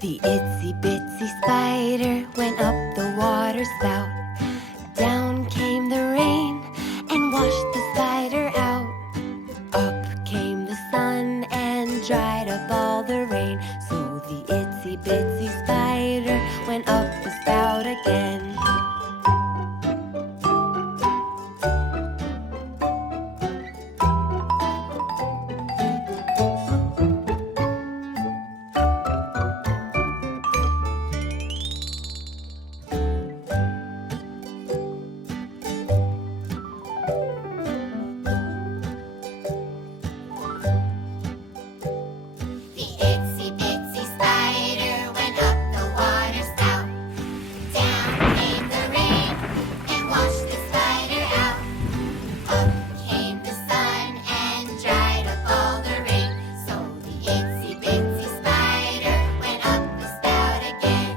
The itsy bitsy spider went up the water spout. Down came the rain and washed the spider out. Up came the sun and dried up all the rain. So the itsy bitsy spider went up the spout again. The itsy bitsy spider went up the water spout. Down came the rain and washed the spider out. Up came the sun and dried up all the rain. So the itsy bitsy spider went up the spout again.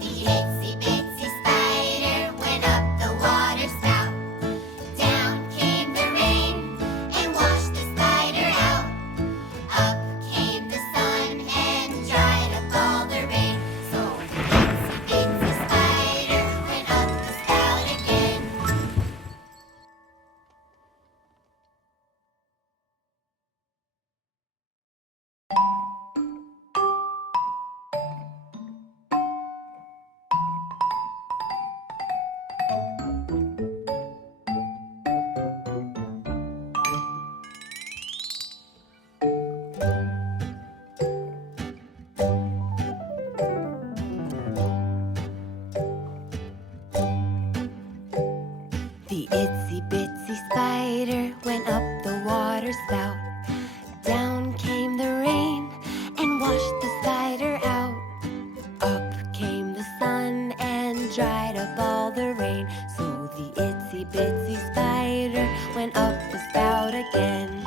The itsy bitsy spider went up the water spout. Down came the rain and washed the spider out. Up came the sun and dried up all the rain. So the itsy bitsy spider went up the spout again. The itsy bitsy spider went up the water spout. Down came the rain and washed the spider out. Up came the sun and dried up all the rain. So the itsy bitsy spider went up the spout again.